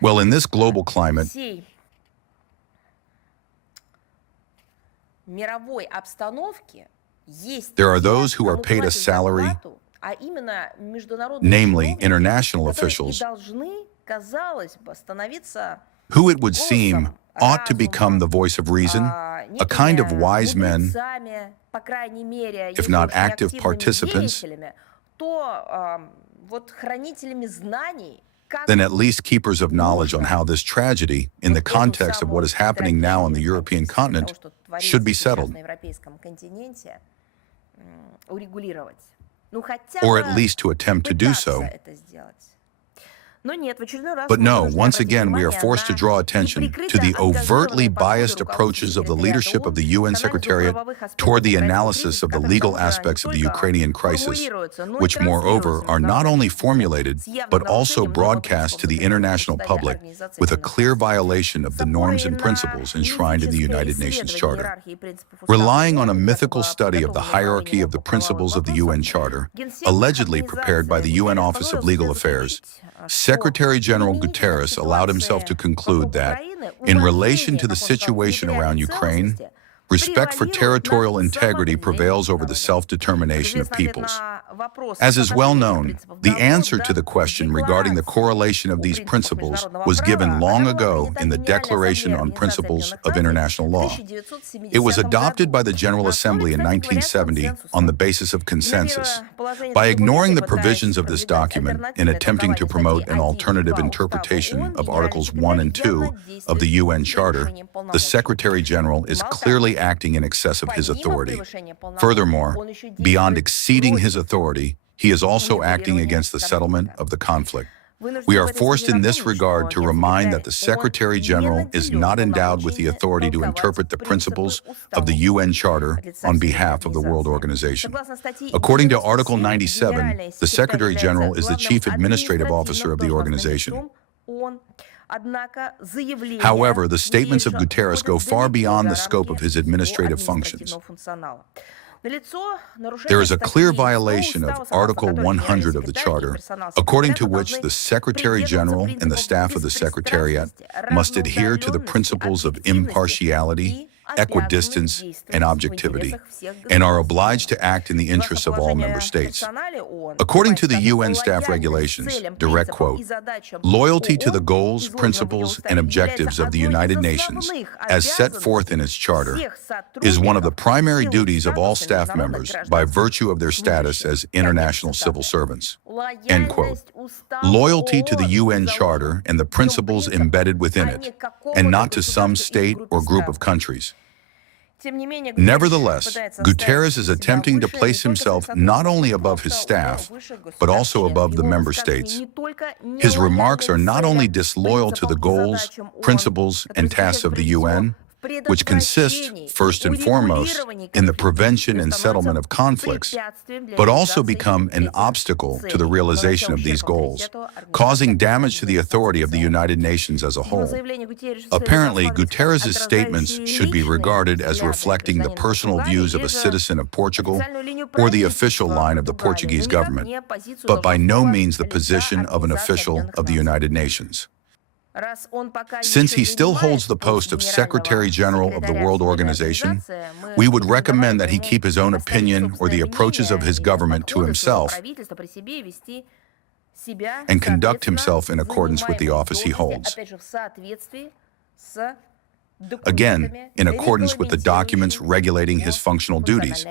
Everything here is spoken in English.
Well, in this global climate, there are those who are paid a salary, namely international officials, who it would seem ought to become the voice of reason, a kind of wise men, if not active participants, then at least keepers of knowledge on how this tragedy, in the context of what is happening now on the European continent, should be settled, or at least to attempt to do so. But no, once again, we are forced to draw attention to the overtly biased approaches of the leadership of the UN Secretariat toward the analysis of the legal aspects of the Ukrainian crisis, which moreover are not only formulated, but also broadcast to the international public with a clear violation of the norms and principles enshrined in the United Nations Charter. Relying on a mythical study of the hierarchy of the principles of the UN Charter, allegedly prepared by the UN Office of Legal Affairs, Secretary General Guterres allowed himself to conclude that, in relation to the situation around Ukraine, respect for territorial integrity prevails over the self-determination of peoples. As is well known, the answer to the question regarding the correlation of these principles was given long ago in the Declaration on Principles of International Law. It was adopted by the General Assembly in 1970 on the basis of consensus. By ignoring the provisions of this document in attempting to promote an alternative interpretation of Articles 1 and 2 of the UN Charter, the Secretary General is clearly acting in excess of his authority. Furthermore, beyond exceeding his authority, he is also acting against the settlement of the conflict. We are forced in this regard to remind that the Secretary General is not endowed with the authority to interpret the principles of the UN Charter on behalf of the World Organization. According to Article 97, the Secretary General is the Chief Administrative Officer of the organization. However, the statements of Guterres go far beyond the scope of his administrative functions. There is a clear violation of Article 100 of the Charter, according to which the Secretary General and the staff of the Secretariat must adhere to the principles of impartiality, equidistance, and objectivity, and are obliged to act in the interests of all member states. According to the UN staff regulations, direct quote, "Loyalty to the goals, principles, and objectives of the United Nations, as set forth in its charter, is one of the primary duties of all staff members by virtue of their status as international civil servants." End quote. Loyalty to the UN Charter and the principles embedded within it, and not to some state or group of countries. Nevertheless, Guterres is attempting to place himself not only above his staff, but also above the member states. His remarks are not only disloyal to the goals, principles, and tasks of the UN, which consist, first and foremost, in the prevention and settlement of conflicts, but also become an obstacle to the realization of these goals, causing damage to the authority of the United Nations as a whole. Apparently, Guterres' statements should be regarded as reflecting the personal views of a citizen of Portugal or the official line of the Portuguese government, but by no means the position of an official of the United Nations. Since he still holds the post of Secretary General of the World Organization, we would recommend that he keep his own opinion or the approaches of his government to himself and conduct himself in accordance with the office he holds. Again, in accordance with the documents regulating his functional duties.